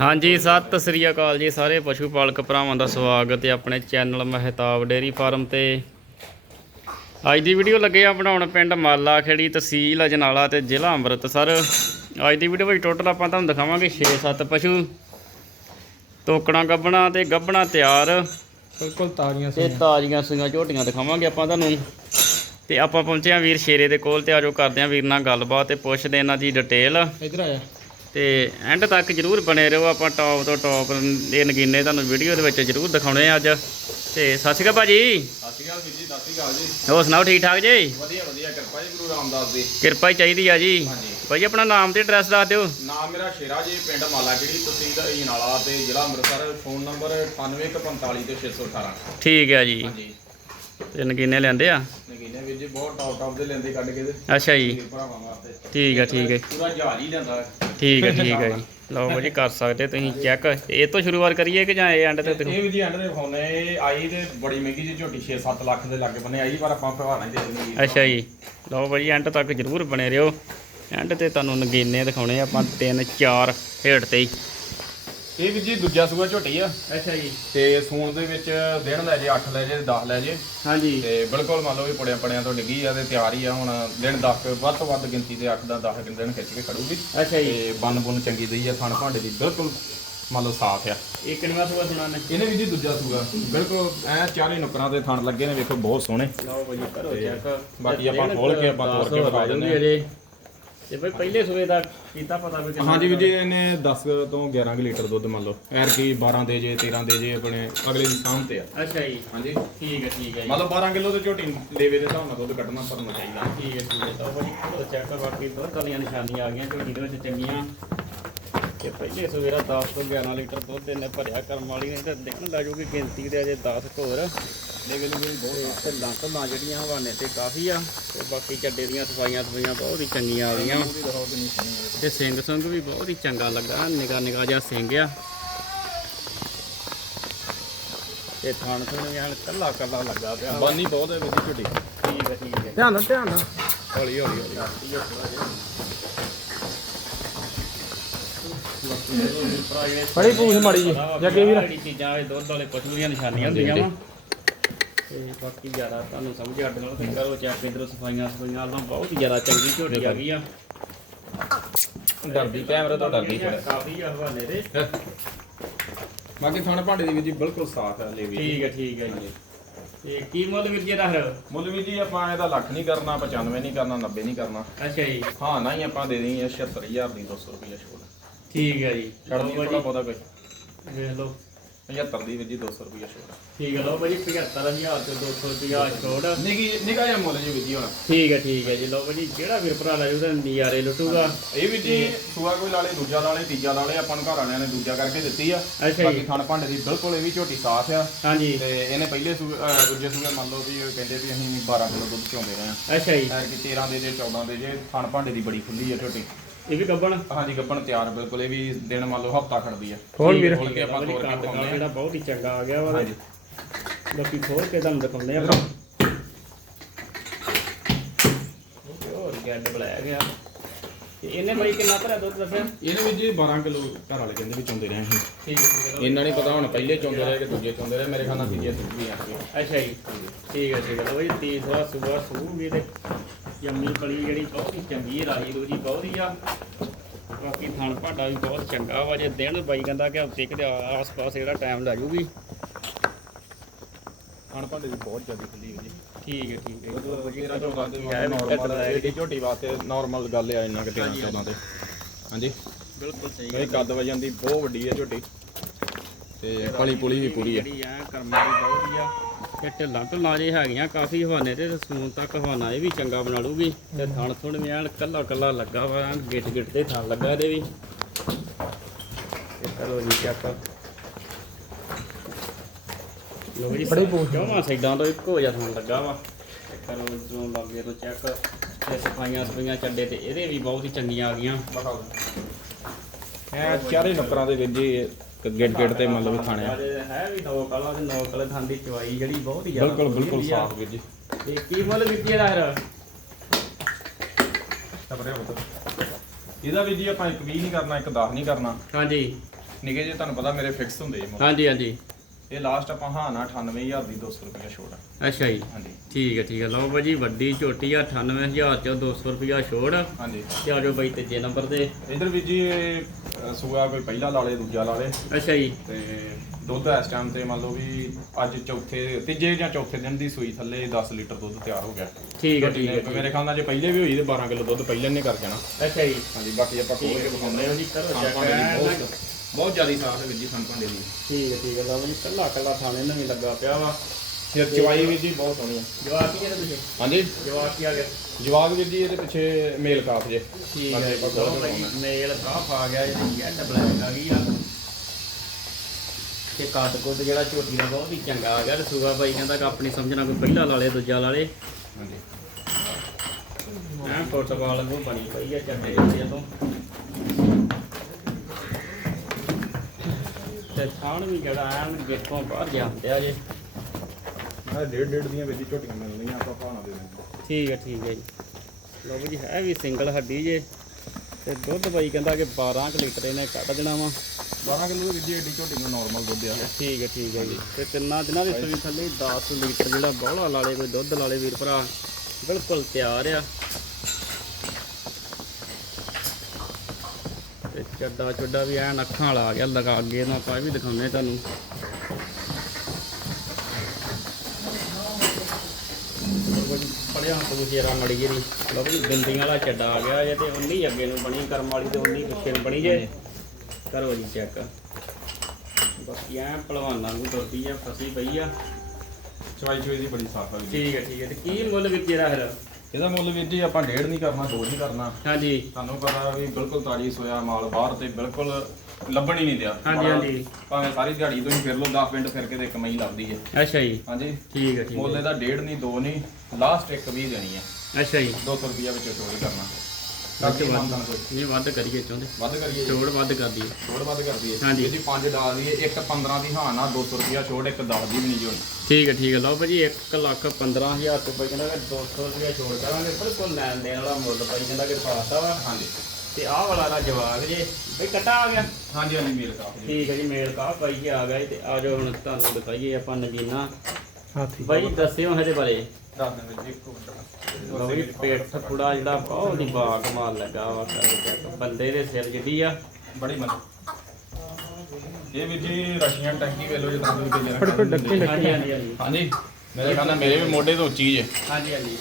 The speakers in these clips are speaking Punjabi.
ਹਾਂਜੀ ਸਤਿ ਸ੍ਰੀ ਅਕਾਲ ਜੀ ਸਾਰੇ ਪਸ਼ੂ ਪਾਲਕ ਭਰਾਵਾਂ ਦਾ ਸਵਾਗਤ ਹੈ ਆਪਣੇ ਚੈਨਲ ਮਹਿਤਾਬ ਡੇਰੀ ਫਾਰਮ ਤੇ। ਅੱਜ ਦੀ ਵੀਡੀਓ ਲੱਗੇ ਆ ਬਣਾਉਣ ਪਿੰਡ ਮਾਲਾ ਖੇੜੀ ਤਹਿਸੀਲ ਅਜਨਾਲਾ ਤੇ ਜ਼ਿਲ੍ਹਾ ਅੰਮ੍ਰਿਤਸਰ। ਅੱਜ ਦੀ ਵੀਡੀਓ ਵਿੱਚ ਟੋਟਲ ਆਪਾਂ ਤੁਹਾਨੂੰ ਦਿਖਾਵਾਂਗੇ 6-7 ਪਸ਼ੂ। ਤੋਕੜਾਂ ਗੱਬਣਾ ਤੇ ਗੱਬਣਾ ਤਿਆਰ। ਬਿਲਕੁਲ ਤਾਜ਼ੀਆਂ ਤੇ ਤਾਜ਼ੀਆਂ ਸੂਈਆਂ ਝੋਟੀਆਂ ਦਿਖਾਵਾਂਗੇ ਆਪਾਂ ਤੁਹਾਨੂੰ। ਤੇ ਆਪਾਂ ਪਹੁੰਚੇ ਆ ਵੀਰ ਸ਼ੇਰੇ ਦੇ ਕੋਲ ਤੇ ਆਜੋ ਕਰਦੇ ਆ ਵੀਰ ਨਾਲ ਗੱਲਬਾਤ ਤੇ ਪੁੱਛਦੇ ਇਹਨਾਂ ਦੀ ਡਿਟੇਲ ਇਧਰ ਆਇਆ ਤੇ ਐਂਡ ਤੱਕ ਜਰੂਰ ਬਣੇ ਰਹੋ ਆਪਾਂ ਟੌਪ ਤੋਂ ਟੌਪ ਦੇ ਨਗੀਨੇ ਤੁਹਾਨੂੰ ਵੀਡੀਓ ਦੇ ਵਿੱਚ ਜਰੂਰ ਦਿਖਾਉਣੇ ਆ ਅੱਜ। ਤੇ ਸਤਿ ਸ਼੍ਰੀ ਅਕਾਲ ਭਾਜੀ। ਸਤਿ ਸ਼੍ਰੀ ਅਕਾਲ ਵੀਰ ਜੀ ਸਤਿ ਸ਼੍ਰੀ ਅਕਾਲ ਜੀ। ਹੋਰ ਸੁਣਾਓ ਠੀਕ ਠਾਕ ਜੀ? ਵਧੀਆ ਵਧੀਆ ਕਿਰਪਾ ਜੀ ਗੁਰੂ ਰਾਮਦਾਸ ਦੀ। ਕਿਰਪਾ ਹੀ ਚਾਹੀਦੀ ਆ ਜੀ। ਹਾਂਜੀ। ਭਾਜੀ ਆਪਣਾ ਨਾਮ ਤੇ ਐਡਰੈਸ ਦੱਸ ਦਿਓ। ਨਾਮ ਮੇਰਾ ਸ਼ੇਰਾ ਜੀ ਪਿੰਡ ਮਾਲਾਗੜੀ ਤਹਿਸੀਲ ਈਨਾਲਾ ਤੇ ਜ਼ਿਲ੍ਹਾ ਅੰਮ੍ਰਿਤਸਰ ਫੋਨ ਨੰਬਰ 9845 ਤੇ 618 ਠੀਕ ਆ ਜੀ। ਹਾਂਜੀ। ਤੇ ਨਗੀਨੇ ਲੈਂਦੇ ਆ। ਵੀਰ ਜੀ ਬਹੁਤ ਟੌਪ ਟੌਪ ਦੇ ਲੈਂਦੇ ਕੱਢ ਕੇ ਤੇ ਅੱਛਾ ਜੀ। ਭਰਾਵਾਂ ਵਾਸਤੇ। ਠੀਕ ਆ ਠੀਕ ਹੈ ਪੂਰਾ ਜਹਾਜ਼ ਹੀ ਲੈਂਦਾ ਠੀਕ ਹੈ ਠੀਕ ਹੈ ਜੀ। ਲਓ ਭਾਜੀ ਕਰ ਸਕਦੇ ਤੁਸੀਂ ਚੈੱਕ ਇਹ ਤੋਂ ਸ਼ੁਰੂਆਤ ਕਰੀਏ ਕਿ ਜਾਂ ਇਹ ਐਂਡ ਤੇ? ਇਹ ਵੀ ਜੀ ਅੰਡਰ ਦੇ ਫੋਨ ਇਹ ਆਈ ਤੇ ਬੜੀ ਮਹਿੰਗੀ ਜੀ ਝੋਟੀ 6-7 ਲੱਖ ਦੇ ਲਾਗੇ ਬੰਨੇ ਆਈ ਪਰ ਆਪਾਂ ਭਰਵਾਣਾ ਹੀ ਦੇ ਦਿੰਦੇ ਅੱਛਾ ਜੀ। ਲਓ ਭਾਜੀ ਐਂਡ ਤੱਕ ਜਰੂਰ ਬਣੇ ਰਹੋ। ਐਂਡ ਤੇ ਤੁਹਾਨੂੰ ਨਗੀਨੇ ਦਿਖਾਉਣੇ ਆ ਆਪਾਂ ਤਿੰਨ ਚਾਰ ਹੇਠ ਤੇ ਹੀ। ਇਹ ਵੀ ਜੀ ਦੂਜਾ ਸੂਆ ਝੋਟੀ ਆ। ਅੱਛਾ ਜੀ। ਤੇ ਸੂਣ ਦੇ ਵਿੱਚ ਦਿਨ ਲੈ ਜੇ 8 ਲੈ ਜੇ 10 ਲੈ ਜੇ। ਹਾਂਜੀ। ਤੇ ਬਿਲਕੁਲ ਮੰਨ ਲਓ ਵੀ ਪੜਿਆ ਪੜਿਆ ਤੋਂ ਡਿੱਗੀ ਆ ਤੇ ਤਿਆਰ ਹੀ ਆ ਹੁਣ ਦਿਨ 10 ਵੱਧ ਤੋਂ ਵੱਧ ਗਿਣਤੀ ਤੇ 8 ਦਾ 10 ਦਿਨ ਖਿੱਚ ਕੇ ਖੜੂਗੀ। ਅੱਛਾ ਜੀ। ਤੇ ਬੰਨ ਬੁੰਨ ਚੰਗੀ ਦਈ ਆ ਥਣ ਭਾਂਡੇ ਦੀ ਬਿਲਕੁਲ ਮੰਨ ਲਓ ਸਾਫ਼ ਆ। ਇਹ ਕਿੰਨਾ ਸੂਆ ਸੁਣਾ ਨੇ? ਇਹਨੇ ਵੀ ਜੀ ਦੂਜਾ ਸੂਗਾ ਬਿਲਕੁਲ ਐ ਚਾਰੇ ਨੁਕਰਾਂ ਤੇ ਥਣ ਲੱਗੇ ਨੇ ਵੇਖੋ ਬਹੁਤ ਸੋਹਣੇ। ਲਓ ਭਾਜੀ ਕਰੋ ਚੈੱਕ ਬਾਕੀ ਆਪਾਂ ਖੋਲ ਕੇ ਆਪਾਂ ਤੋੜ ਕੇ ਵਿਖਾ ਦਿੰਦੇ ਹਾਂ। ਤੇ ਭਾਈ ਪਹਿਲੇ ਸੂਏ ਦਾ ਕੀਤਾ ਪਤਾ ਵੀ ਕਿੰਨਾ ਹਾਂਜੀ ਵੀ ਜੀ ਇਹਨੇ 10 ਤੋਂ 11 ਕੁ ਲੀਟਰ ਦੁੱਧ ਮੰਨ ਲਓ। ਐਰ ਕੀ 12 ਦੇ ਜੇ 13 ਦੇ ਜੇ ਆਪਣੇ ਅਗਲੇ ਦੀ ਸਾਂਭ ਤੇ ਆ। ਅੱਛਾ ਜੀ। ਹਾਂਜੀ। ਠੀਕ ਹੈ ਠੀਕ ਹੈ ਜੀ। ਮੰਨ ਲਓ 12 ਕਿਲੋ ਤੇ ਝੋਟੀ ਲੇਵੇ ਦੇ ਹਿਸਾਬ ਨਾਲ ਦੁੱਧ ਕੱਢਣਾ ਭਰਨਾ ਚਾਹੀਦਾ। ਠੀਕ ਹੈ ਠੀਕ ਹੈ। ਤਾਂ ਕਰੋ ਚੈੱਕ ਬਾਕੀ ਬਹੁਤ ਵਾਲੀਆਂ ਨਿਸ਼ਾਨੀਆਂ ਆ ਗਈਆਂ ਝੋਟੀ ਦੇ ਵਿੱਚ ਚੰਗੀਆਂ। ਤੇ ਪਹਿਲੇ ਦਾ 10 ਤੋਂ 11 ਲੀਟਰ ਦੁੱਧ ਇਹਨੇ ਭਰਿਆ ਕਰਮ ਵਾਲੀ ਨੇ ਤੇ ਦੇਖਣ ਲੱਗ ਜੂਗੀ ਗਿਣਤੀ ਦੇ ਅਜੇ 10 ਘੋਰ ਲੇਵਲ ਵੀ ਬਹੁਤ ਢੱਲਾਂ ਢੱਲਾਂ ਜਿਹੜੀਆਂ ਹਵਾਨੇ ਤੇ ਕਾਫੀ ਆ ਤੇ ਬਾਕੀ ਚੱਡੇ ਦੀਆਂ ਸਫਾਈਆਂ ਸਫਾਈਆਂ ਬਹੁਤ ਹੀ ਚੰਗੀਆਂ ਆ ਗਈਆਂ ਤੇ ਸਿੰਘ ਸੰਗ ਵੀ ਬਹੁਤ ਹੀ ਚੰਗਾ ਲੱਗਾ ਨਿਗਾ ਨਿਗਾ ਜਿਹਾ ਸਿੰਘ ਆ। ਤੇ ਥਾਣ ਥਣ ਵੀ ਹਣ ਕੱਲਾ ਕੱਲਾ ਲੱਗਾ ਪਿਆ। ਬਾਨੀ ਬਹੁਤ ਹੈ ਵੀ ਜੀ ਝੋਟੀ। ਠੀਕ ਹੈ ਠੀਕ ਹੈ। ਧਿਆਨ ਨਾਲ ਧਿਆਨ ਨਾਲ। ਹੌਲੀ ਹੌਲੀ ਹੌਲੀ। ਬੜੀ ਪੂਛ ਮਾੜੀ ਜੀ ਜੱਗੇ ਵੀਰ? ਜਿਹੜੀ ਚੀਜ਼ਾਂ ਇਹ ਦੁੱਧ ਵਾਲੇ ਪਸ਼ੂ ਦੀਆਂ ਨਿਸ਼ਾਨੀਆਂ ਹੁੰਦੀਆਂ ਵਾ। ਤੇ ਬਾਕੀ ਜ਼ਿਆਦਾ ਤੁਹਾਨੂੰ ਸਮਝ ਅੱਡ ਨਾਲ ਤੇ ਕਰੋ ਚੈੱਕ ਇਧਰੋਂ ਸਫਾਈਆਂ ਸਫਾਈਆਂ ਵਾਲਾਂ ਬਹੁਤ ਹੀ ਜ਼ਿਆਦਾ ਚੰਗੀ ਝੋਟੀ ਆ ਗਈ ਆ। ਡਰਦੀ ਕੈਮਰਾ ਤੋਂ ਡਰਦੀ ਥੋੜਾ ਕਾਫੀ ਆ ਹਵਾਲੇ ਦੇ। ਬਾਕੀ ਥਣ ਭਾਂਡੇ ਦੀ ਵੀ ਜੀ ਬਿਲਕੁਲ ਸਾਫ਼ ਹੈ ਲੇਵੀ ਠੀਕ ਹੈ ਠੀਕ ਹੈ ਜੀ। ਤੇ ਕੀ ਮੁੱਲ ਵੀਰ ਜੀ ਦਾ ਫਿਰ? ਮੁੱਲ ਵੀ ਜੀ ਆਪਾਂ ਇਹਦਾ ਲੱਖ ਨਹੀਂ ਕਰਨਾ 95 ਨਹੀਂ ਕਰਨਾ 90 ਨਹੀਂ ਕਰਨਾ। ਅੱਛਾ ਜੀ। ਹਾਂ ਨਾ ਹੀ ਆਪਾਂ ਦੇ ਦੇਣੀ ਹੈ 76000 ਦੀ 200 ਰੁਪਏ ਛੋੜ ਠੀਕ ਹੈ ਜੀ। ਛੱਡਣੀ ਲਓ ਥੋੜਾ ਬਹੁਤਾ ਕੋਈ। ਵੇਖ ਲਓ। 75 ਦੀ ਵੀ ਜੀ 200 ਰੁਪਏ ਛੋੜ। ਠੀਕ ਹੈ ਲਓ ਭਾਜੀ 75000 ਤੇ 200 ਰੁਪਿਆ ਛੋੜ। ਨਿੱਕੀ ਨਿਕਾ ਜਿਹਾ ਮੁੱਲ ਜੀ ਵੀ ਜੀ ਹੁਣ। ਠੀਕ ਹੈ ਠੀਕ ਹੈ ਜੀ। ਲਓ ਭਾਜੀ ਜਿਹੜਾ ਵੀਰ ਭਰਾ ਲੈ ਉਹਦਾ ਨਜ਼ਾਰੇ ਲੁੱਟੂਗਾ। ਇਹ ਵੀ ਜੀ ਸੂਆ ਕੋਈ ਲਾਲੇ ਦੂਜਾ ਲਾਲੇ ਤੀਜਾ ਲਾਲੇ ਆਪਾਂ ਨੂੰ ਘਰ ਵਾਲਿਆਂ ਨੇ ਦੂਜਾ ਕਰਕੇ ਦਿੱਤੀ ਆ। ਅੱਛਾ ਬਾਕੀ ਜੀ ਥਣ ਭਾਂਡੇ ਦੀ ਬਿਲਕੁਲ ਇਹ ਵੀ ਝੋਟੀ ਸਾਫ਼ ਆ। ਹਾਂਜੀ। ਤੇ ਇਹਨੇ ਪਹਿਲੇ ਸੂਏ ਅਹ ਦੂਜੇ ਸੂਏ ਮੰਨ ਲਓ ਵੀ ਇਹ ਕਹਿੰਦੇ ਵੀ ਅਸੀਂ 12 ਕਿਲੋ ਦੁੱਧ ਚੋਂਦੇ ਰਹੇ ਆ। ਅੱਛਾ ਜੀ। ਐਰ ਕਿ 13 ਦੇ ਜੇ 14 ਦੇ ਜੇ ਥਣ ਭਾਂਡੇ ਦੀ ਬੜੀ ਖੁੱਲੀ ਆ ਝੋਟੀ। ਇਹ ਵੀ ਗੱਬਣ? ਹਾਂਜੀ ਗੱਪਣ ਤਿਆਰ ਬਿਲਕੁਲ ਇਹ ਵੀ ਦਿਨ ਮੰਨ ਲਓ ਹਫਤਾ ਖੜਦੀ ਆ। ਖੋਲ ਵੀਰ? ਖੋਲ ਕੇ ਆਪਾਂ ਤੋੜ ਕੇ ਆ। ਜਿਹੜਾ ਬਹੁਤ ਹੀ ਚੰਗਾ ਆ ਗਿਆ ਵਾ। ਹਾਂਜੀ। ਬਾਕੀ ਖੋਲ ਕੇ ਤੁਹਾਨੂੰ ਦਿਖਾਉਂਦੇ ਆ। ਆਪਾਂ ਹੋਰ ਗੱਡ ਗਿਆ। ਤੇ ਇਹਨੇ ਬਈ ਕਿੰਨਾ ਭਰਿਆ ਦੁੱਧ ਦੱਸਿਆ? ਇਹਨੇ ਵਿੱਚ ਜੀ 12 ਕਿਲੋ ਘਰ ਵਾਲੇ ਕਹਿੰਦੇ ਵੀ ਚੋਂਦੇ ਰਹੇ ਠੀਕ ਹੈ ਹੈ ਇਹਨਾਂ ਨਹੀਂ ਪਤਾ ਹੁਣ ਪਹਿਲੇ ਚੋਂਦੇ ਰਹੇ ਕਿ ਦੂਜੇ ਚੋਂਦੇ ਰਹੇ ਮੇਰੇ ਖਿਆਲ ਨਾਲ ਤੀਜੇ ਵੀ ਆ ਗਏ। ਅੱਛਾ ਜੀ ਠੀਕ ਹੈ ਠੀਕ ਹੈ। ਲਓ ਜੀ ਤੀਸਰਾ ਸੂਆ ਸੂਗੀ ਤੇ ਜੰਮੀ ਪਲੀ ਜਿਹੜੀ ਬਹੁਤ ਹੀ ਚੰਗੀ ਰਾਹੀ ਦੂਜੀ ਬਹੁਤ ਹੀ ਆ। ਬਾਕੀ ਥਣ ਭਾਡਾ ਵੀ ਬਹੁਤ ਚੰਗਾ ਵਾ ਜੇ ਦਿਨ ਬਾਈ ਕਹਿੰਦਾ ਕਿ ਹਫ਼ਤੇ ਕਿਤੇ ਆਸ-ਪਾਸ ਜਿਹੜਾ ਟਾਈਮ ਲੱਗ ਜੂਗੀ। ਖਾਣ ਭਾਂਡੇ ਦੀ ਬਹੁਤ ਜ਼ਿਆਦਾ ਖੁੱਲੀ ਹੈ ਜੀ। ਠੀਕ ਹੈ ਠੀਕ ਹੈ। ਤੇਰਾ ਚੌਦਾਂ ਦੇ ਨਾਰਮਲ ਇਹਦੀ ਝੋਟੀ ਵਾਸਤੇ ਨਾਰਮਲ ਗੱਲ ਆ ਇੰਨਾ ਕਿ 13 14 ਤੇ। ਹਾਂਜੀ? ਬਿਲਕੁਲ ਸਹੀ ਇਹ ਕੱਦ ਵਜਨ ਦੀ ਬਹੁਤ ਵੱਡੀ ਹੈ ਝੋਟੀ। ਤੇ ਪਲੀ ਪੁਲੀ ਵੀ ਪੂਰੀ ਹੈ ਜਿਹੜੀ ਆ ਕਰਮਾਂ ਦੀ ਬਹੁਤ ਹੀ ਆ। ਤੇ ਢਿੱਲਾਂ ਢੁੱਲਾਂ ਜੇ ਹੈਗੀਆਂ ਕਾਫੀ ਹਵਾਨੇ ਤੇ ਸੂਨ ਤੱਕ ਹਵਾਨਾ ਇਹ ਵੀ ਚੰਗਾ ਬਣਾ ਲੂਗੀ ਤੇ ਥਣ ਥੁਣ ਵੀ ਐਨ ਕੱਲਾ ਕੱਲਾ ਲੱਗਾ ਵਾ ਐਨ ਗਿੱਟ ਗਿੱਟ ਤੇ ਥਣ ਲੱਗਾ ਇਹਦੇ ਵੀ। ਤੇ ਕਰੋ ਜੀ ਚੈੱਕ। ਲੋ ਜੀ ਬੜੀ ਪੂਛ। ਜਮਾ ਸਾਈਡਾਂ ਤੋਂ ਇੱਕੋ ਜਿਹਾ ਥਣ ਲੱਗਾ ਵਾ। ਕਰੋ ਜਦੋਂ ਲੱਗੇ ਤੋਂ ਚੈੱਕ। ਤੇ ਸਫਾਈਆਂ ਸਫਾਈਆਂ ਚੱਡੇ ਤੇ ਇਹਦੇ ਵੀ ਬਹੁਤ ਹੀ ਚੰਗੀਆਂ ਆ ਗਈਆਂ। ਐ ਚਾਰੇ ਨੁਕਰਾਂ ਦੇ ਵਿੱਚ ਜੀ ਗਿੱਟ ਗਿੱਟ ਤੇ ਮਤਲਬ ਖਾਣਿਆ ਹੈ ਵੀ ਨੌ ਕਲਾ ਤੇ ਨੌ ਕਲਾ ਥਾਂ ਦੀ ਚਵਾਈ ਜਿਹੜੀ ਬਹੁਤ ਹੀ ਜ਼ਿਆਦਾ ਬਿਲਕੁਲ ਬਿਲਕੁਲ। ਸਾਫ਼ ਵੀਰ ਜੀ। ਤੇ ਕੀ ਮੁੱਲ ਵਿੱਤੀ ਦਾ ਫਿਰ? ਇਹਦਾ ਵੀ ਜੀ ਆਪਾਂ ਇੱਕ 20 ਨਹੀਂ ਕਰਨਾ ਇੱਕ 10 ਨਹੀਂ ਕਰਨਾ। ਹਾਂਜੀ। ਨਿੱਕੇ ਜੇ ਤੁਹਾਨੂੰ ਪਤਾ ਮੇਰੇ ਫਿਕਸ ਹੁੰਦੇ ਜੀ। ਹਾਂਜੀ ਹਾਂਜੀ। ਇਹ ਲਾਸਟ ਆਪਾਂ ਹਾਂ ਨਾ 98000 ਦੀ 200 ਰੁਪਏ ਛੋੜ ਆ। ਅੱਛਾ ਜੀ। ਹਾਂਜੀ। ਠੀਕ ਹੈ ਠੀਕ ਹੈ। ਲਓ ਭਾਜੀ ਵੱਡੀ ਝੋਟੀ ਆ 98000 ਚ 200 ਰੁਪਿਆ ਛੋੜ ਹਾਂਜੀ। ਤੇ ਆ ਜਾਓ ਬਾਈ ਤੀਜੇ ਨੰਬਰ ਤੇ। ਇਧਰ ਵੀ ਜੀ ਇਹ, ਅ, ਸੂਆ ਕੋਈ ਪਹਿਲਾ ਲਾ ਲੇ ਦੂਜਾ ਲਾ ਲੇ। ਅੱਛਾ ਜੀ। ਤੇ ਦੁੱਧ ਇਸ ਟਾਈਮ ਤੇ ਮੰਨ ਲਓ ਵੀ ਅੱਜ ਚੌਥੇ ਤੀਜੇ ਜਾਂ ਚੌਥੇ ਦਿਨ ਦੀ ਸੂਈ ਥੱਲੇ 10 ਲੀਟਰ ਦੁੱਧ ਤਿਆਰ ਹੋ ਗਿਆ। ਠੀਕ ਹੈ ਠੀਕ ਹੈ ਮੇਰੇ ਖਿਆਲ ਨਾਲ ਜੇ ਪਹਿਲੇ ਵੀ ਹੋਈ ਤੇ 12 ਕਿਲੋ ਦੁੱਧ ਪਹਿਲੇ ਨੇ ਕਰ ਜਾਣਾ। ਅੱਛਾ ਜੀ। ਹਾਂਜੀ ਬਾਕੀ ਆਪਾਂ ਖੋਲ ਕੇ ਦਿਖਾਉਂਦੇ ਹਾਂ ਜੀ ਕਰੋ ਐਨ। ਬਹੁਤ ਜ਼ਿਆਦਾ ਸਾਫ਼ ਹੈ ਵੀਰ ਜੀ ਭਾਂਡੇ ਦੀ ਠੀਕ ਹੈ ਠੀਕ ਹੈ ਲਓ ਜੀ ਕੱਲਾ ਕੱਲਾ ਥਾਣੇ ਨੂੰ ਵੀ ਲੱਗਾ ਪਿਆ ਵਾ। ਸਿਰ ਚਵਾਈ ਵੀਰ ਜੀ ਬਹੁਤ ਸੋਹਣੀ ਹੈ ਜਵਾਬ ਕੀ ਹੈ ਤੁਸੀਂ ਹਾਂਜੀ? ਜਵਾਬ ਕੀ ਆ ਗਿਆ ਜਵਾਗ ਵੀਰ ਜੀ ਇਹਦੇ ਪਿੱਛੇ ਮੇਲ ਕਾਫ ਜੇ। ਠੀਕ ਹੈ ਮੇਲ ਕਾਫ ਆ ਗਿਆ ਜੀ ਐਡ ਬਲੈਕ ਆ ਗਈ ਆ। ਤੇ ਕਾਟ ਕੁੱਟ ਜਿਹੜਾ ਝੋਟੀ ਦਾ ਬਹੁਤ ਹੀ ਚੰਗਾ ਆ ਗਿਆ ਤੇ ਸੂਆ ਬਾਈ ਕਹਿੰਦਾ ਕਿ ਆਪਣੀ ਸਮਝਣਾ ਕੋਈ ਪਹਿਲਾ ਲਾ ਲੇ ਦੂਜਾ ਲਾ ਲੇ ਹਾਂ। ਫੁੱਟਬਾਲ ਵਾਂਗੂ ਬਣੀ ਪਈ ਆ ਚੰਗੇ ਬੱਚੇ ਤੋਂ। ਤੇ ਥਾਣ ਵੀ ਜਿਹੜਾ ਐਨ ਗੇਟੋਂ ਬਾਹਰ ਜਾਂਦਿਆ ਜੇ। ਆ ਡੇਢ ਡੇਢ ਦੀਆਂ ਜੀ ਝੋਟੀਆਂ ਮਿਲਣੀਆਂ ਆਪਾਂ ਭਾਣਾ ਦੇ ਦਿੰਦੇ ਠੀਕ ਹੈ ਠੀਕ ਹੈ ਜੀ। ਲਓ ਜੀ ਹੈ ਵੀ ਸਿੰਗਲ ਹੱਡੀ ਜੇ। ਤੇ ਦੁੱਧ ਬਾਈ ਕਹਿੰਦਾ ਕਿ 12 ਕੁ ਲੀਟਰ ਇਹਨੇ ਕੱਢ ਦੇਣਾ ਵਾ। 12 ਕਿਲੋ ਦੀ ਵੀਰ ਜੀ ਝੋਟੀ ਨੂੰ ਨਾਰਮਲ ਦੁੱਧ ਆ। ਠੀਕ ਹੈ ਠੀਕ ਹੈ ਜੀ। ਤੇ ਤਿੰਨਾਂ ਦਿਨਾਂ ਦੇ ਸੂਈ ਥੱਲੇ 10 ਲੀਟਰ ਜਿਹੜਾ ਬੌਲਾ ਲਾਲੇ ਕੋਈ ਦੁੱਧ ਲਾਲੇ ਵੀਰ ਭਰਾ, ਬਿਲਕੁਲ ਤਿਆਰ ਆ। ਤੇ ਚੱਡਾ ਚੁੱਡਾ ਵੀ ਐਨ ਅੱਖਾਂ ਵਾਲਾ ਆ ਗਿਆ, ਲਗਾ ਅੱਗੇ ਨਾ ਆਪਾਂ ਵੀ ਦਿਖਾਉਂਦੇ ਤੁਹਾਨੂੰ। ਪੜਿਆ ਤੋਂ ਜਰਾ ਮੜੀ ਜਿਹੜੀ, ਲਓ ਜੀ, ਬਿੰਦੀਆਂ ਵਾਲਾ ਚੱਡਾ ਆ ਗਿਆ ਜੇ ਤੇ ਉਨੀ ਅੱਗੇ ਨੂੰ ਬਣੀ, ਕਰਮ ਵਾਲੀ ਤੇ ਉਨੀ ਪਿੱਛੇ ਨੂੰ ਬਣੀ ਜੇ। ਕਰੋ ਜੀ ਚੈੱਕ ਬਾਕੀ ਐ ਪਹਿਲਵਾਨਾਂ ਨੂੰ ਤੁਰਦੀ ਆ ਫਸੀ ਪਈ ਆ। ਚਵਾਈ ਚਵਾਈ ਦੀ ਬੜੀ ਸਾਫ਼ ਆ ਵੀਰ ਜੀ। ਠੀਕ ਹੈ ਠੀਕ ਹੈ ਤੇ ਕੀ ਮੁੱਲ ਵਿੱਚ ਇਹਦਾ ਫਿਰ? ਇਹਦਾ ਮੁੱਲ ਵੀਰ ਜੀ ਆਪਾਂ ਡੇਢ ਨਹੀਂ ਕਰਨਾ ਦੋ ਨਹੀਂ ਕਰਨਾ। ਹਾਂਜੀ। ਤੁਹਾਨੂੰ ਪਤਾ ਵੀ ਬਿਲਕੁਲ ਤਾਜੀ ਸੋਇਆ ਮਾਲ ਬਾਹਰ ਤੇ ਬਿਲਕੁਲ ਲੱਭਣ ਹੀ ਨਹੀਂ ਦਿਆ। ਹਾਂਜੀ, ਹਾਂਜੀ। ਭਾਵੇਂ ਸਾਰੀ ਦਿਹਾੜੀ ਤੋਂ ਹੀ ਫਿਰ ਲੋ 10 ਪਿੰਡ ਫਿਰ ਕੇ ਤੇ ਕਮਾਈ ਲੱਭਦੀ ਹੈ। ਅੱਛਾ ਜੀ। ਹਾਂਜੀ। ਠੀਕ ਹੈ ਠੀਕ ਮੁੱਲ ਹੈ ਇਹਦਾ ਡੇਢ ਨਹੀਂ ਦੋ ਨਹੀਂ ਲਾਸਟ ਇੱਕ ਵੀ ਦੇਣੀ ਹੈ। ਅੱਛਾ ਜੀ। 200 ਰੁਪਿਆ ਵਿੱਚ ਚੋਰੀ ਕਰਨਾ। ਵੱਧ ਬਾਕੀ ਮੰਨਦਾ ਕੋਈ ਵੱਧ ਕਰੀਏ ਚਾਹੁੰਦੇ ਵੱਧ ਕਰੀਏ ਛੋੜ ਵੱਧ ਕਰ ਦਈਏ ਛੋੜ ਵੱਧ ਕਰ ਦਈਏ ਹਾਂਜੀ। ਇਹਦੀ 5 ਡਾਲ ਦਈਏ ਇੱਕ 15 ਦੀ ਹਾਂ ਨਾ 200 ਰੁਪਿਆ ਛੋੜ ਇੱਕ 10 ਦੀ ਵੀ ਨਹੀਂ ਜੋਣੀ ਠੀਕ ਹੈ ਠੀਕ ਹੈ। ਲਓ ਭਾਜੀ 1 ਲੱਖ 15000 ਰੁਪਏ ਕਹਿੰਦਾ ਕਿ 200 ਰੁਪਏ ਛੋੜ ਕਰਾਂਗੇ। ਬਿਲਕੁਲ ਲੈਣ ਦੇਣ ਵਾਲਾ ਮੁੱਲ ਭਾਈ ਕਹਿੰਦਾ ਕਿ ਪਾਤਾ ਵਾ। ਹਾਂਜੀ। ਤੇ ਆਹ ਵਾਲਾ ਦਾ ਜਵਾਬ ਜੇ ਬਈ ਕੱਟਾ ਆ ਗਿਆ? ਹਾਂਜੀ ਹਾਂਜੀ ਮੇਲ ਜੀ ਠੀਕ ਹੈ ਜੀ ਮੇਲ ਕਾ ਭਾਈ ਜੀ ਆ ਗਿਆ ਜੀ। ਤੇ ਆ ਜਾਓ ਹੁਣ ਤੁਹਾਨੂੰ ਦਿਖਾਈਏ ਆਪਾਂ ਨਗੀਨਾ। ਹਾਥੀ ਬਾਈ ਦੱਸਿਓ ਇਹਦੇ ਬਾਰੇ। ਦੱਸ ਦਿਨ ਵਿੱਚ ਇੱਕ ਮਿੰਟ। ਲਓ ਜੀ ਪੇਟ ਥਪੜਾ ਜਿਹੜਾ ਬਹੁਤ ਹੀ ਬਾਗ ਮਾਲ ਲੱਗਾ ਵਾ ਕਰ ਚੈੱਕ ਬੰਦੇ ਦੇ ਸਿਰ ਜਿੱਡੀ ਆ। ਬੜੀ ਮਨ ਇਹ ਵੀਰ ਜੀ ਰਸ਼ੀਅਨ ਟੈਂਕੀ ਵੇਲੋ ਜੇ ਤੁਹਾਨੂੰ ਵੀ ਫੜ ਫੜ ਡੱਕੇ ਹਾਂਜੀ ਡੱਕੇ ਹਾਂਜੀ ਹਾਂਜੀ ਹਾਂਜੀ। ਮੇਰੇ ਕਹਿੰਦਾ ਮੇਰੇ ਵੀ ਮੋਢੇ ਤੋਂ ਉੱਚੀ ਜੇ। ਹਾਂਜੀ ਹਾਂਜੀ।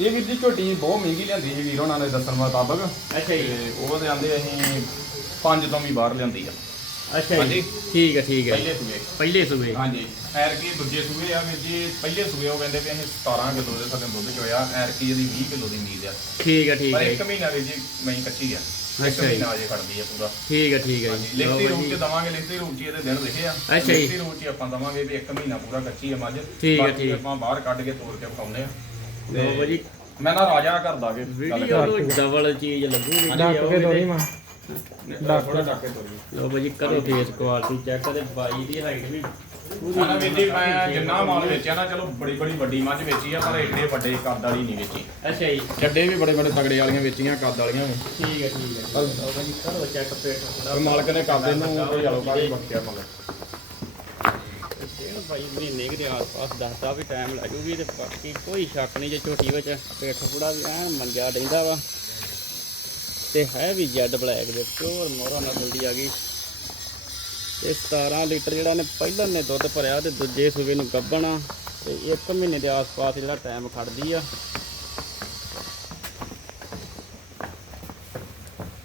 ਇਹ ਵੀਰ ਜੀ ਝੋਟੀ ਬਹੁਤ ਮਹਿੰਗੀ ਲਿਆਂਦੀ ਜੀ ਵੀਰ ਉਹਨਾਂ ਦੇ ਦੱਸਣ ਮੁਤਾਬਕ। ਅੱਛਾ ਜੀ। ਤੇ ਉਹ ਦੇ ਆਂਦੇ ਅਸੀਂ ਪੰਜ ਤੋਂ ਵੀ ਬਾਹਰ ਲਿਆਂਦੀ ਆ। ਅੱਛਾ ਜੀ। ਹਾਂਜੀ। ਠੀਕ ਹੈ ਠੀਕ ਹੈ। ਪਹਿਲੇ ਸੂਏ। ਪਹਿਲੇ ਸੂਬੇ ਹਾਂਜੀ। ਐਰ ਕੀ ਦੂਜੇ ਸੂਏ ਆ ਵੀਰ ਜੀ ਪਹਿਲੇ ਸੂਏ ਉਹ ਕਹਿੰਦੇ ਵੀ ਅਸੀਂ 17 ਕਿਲੋ ਦੇ ਸਾਡੇ ਦੁੱਧ ਚੋਇਆ ਐਰ ਕੀ ਇਹਦੀ 20 ਕਿਲੋ ਦੀ ਉਮੀਦ ਆ। ਠੀਕ ਹੈ ਠੀਕ ਪਰ ਹੈ ਇੱਕ ਮਹੀਨਾ ਵੀਰ ਜੀ ਮੈਂ ਕੱਚੀ ਆ। ਇੱਕ ਅੱਛਾ ਜੀ। ਮਹੀਨਾ ਅਜੇ ਖੜਦੀ ਆ ਪੂਰਾ। ਠੀਕ ਹੈ ਠੀਕ ਹੈ ਹਾਂਜੀ ਜੀ ਲਿਖਤੀ ਰੂਪ। ਚ ਦਵਾਂਗੇ ਲਿਖਤੀ ਰੂਪ ਚ ਇਹਦੇ ਦਿਨ ਲਿਖੇ ਆ। ਅੱਛਾ ਜੀ। ਲਿਖਤੀ ਰੂਪ ਚ ਆਪਾਂ ਦਵਾਂਗੇ ਵੀ ਇੱਕ ਮਹੀਨਾ ਪੂਰਾ ਕੱਚੀ ਆ ਮੱਝ। ਠੀਕ ਹੈ, ਬਾਕੀ ਠੀਕ। ਆਪਾਂ ਬਾਹਰ ਕੱਢ ਕੇ ਤੋੜ ਕੇ ਵਿਖਾਉਂਦੇ ਆ। ਲਓ ਮੈਂ ਨਾ ਰਾਜਾ ਘਰ ਦਾ ਕੇ ਵੀਡੀਓ ਨੂੰ ਡਬਲ ਚੀਜ਼ ਲੱਗੂਗੀ। ਡੱਕ ਕੇ ਦੋਰੀ ਮਾਂ। ਥੋੜਾ ਡੱਕ ਕੇ ਤੋੜੀ ਲਓ ਭਾਜੀ ਕਰੋ ਫੇਸ ਕੁਆਲਿਟੀ ਚੈੱਕ ਤੇ ਬਾਈ ਦੀ ਹਾਈਟ ਵੀ। ਪੂਰੀ ਨਾ ਵੀਰ ਜੀ ਮੈਂ ਜਿੰਨਾ ਮਾਲ ਵੇਚਿਆ ਨਾ ਚਲੋ ਬੜੀ ਬੜੀ ਵੱਡੀ ਮੱਝ ਵੇਚੀ ਆ ਪਰ ਏਡੇ ਵੱਡੇ ਕੱਦ ਵਾਲੀ ਨਹੀਂ ਵੇਚੀ। ਅੱਛਾ ਜੀ। ਚੱਡੇ ਵੀ ਬੜੇ ਬੜੇ ਤਗੜੇ ਵਾਲੀਆਂ ਵੇਚੀਆਂ ਕੱਦ ਵਾਲੀਆਂ ਵੀ। ਠੀਕ ਹੈ ਠੀਕ ਹੈ। ਲਓ ਭਾਜੀ ਕਰੋ ਚੈੱਕ ਪੇਟ ਥੋੜਾ ਤੇ ਮਾਲਕ ਨੇ ਕੱਦ ਇਹਨੂੰ ਕੋਈ ਹਲੋ ਕਾਲੀ ਬਖਸ਼ਿਆ ਮਗਰ ਇਹ ਭਾਈ ਮਹੀਨੇ ਕੁ ਦੇ ਆਸ-ਪਾਸ ਦੱਸਦਾ ਵੀ ਟਾਈਮ ਲੱਗੂਗੀ ਤੇ ਬਾਕੀ ਕੋਈ ਸ਼ੱਕ ਨਹੀਂ ਜੇ ਝੋਟੀ ਵਿੱਚ ਪੇਟ ਪੂੜਾ ਵੀ ਐਨ ਮੰਜਾ ਡੈਂਦਾ ਵਾ। ਤੇ ਹੈ ਵੀ ਜੈਡ ਬਲੈਕ ਦੇ ਪਿਓਰ ਮੋਹਰਾ ਨਸਲ ਦੀ ਆ ਗਈ। ਤੇ 17 ਲੀਟਰ ਜਿਹੜਾ ਨੇ ਪਹਿਲਾਂ ਨੇ ਦੁੱਧ ਭਰਿਆ ਤੇ ਦੂਜੇ ਸੂਬੇ ਨੂੰ ਗੱਭਣਾ ਤੇ 1 ਮਹੀਨੇ ਦੇ ਆਸ-ਪਾਸ ਜਿਹੜਾ ਟਾਈਮ ਖੜਦੀ ਆ।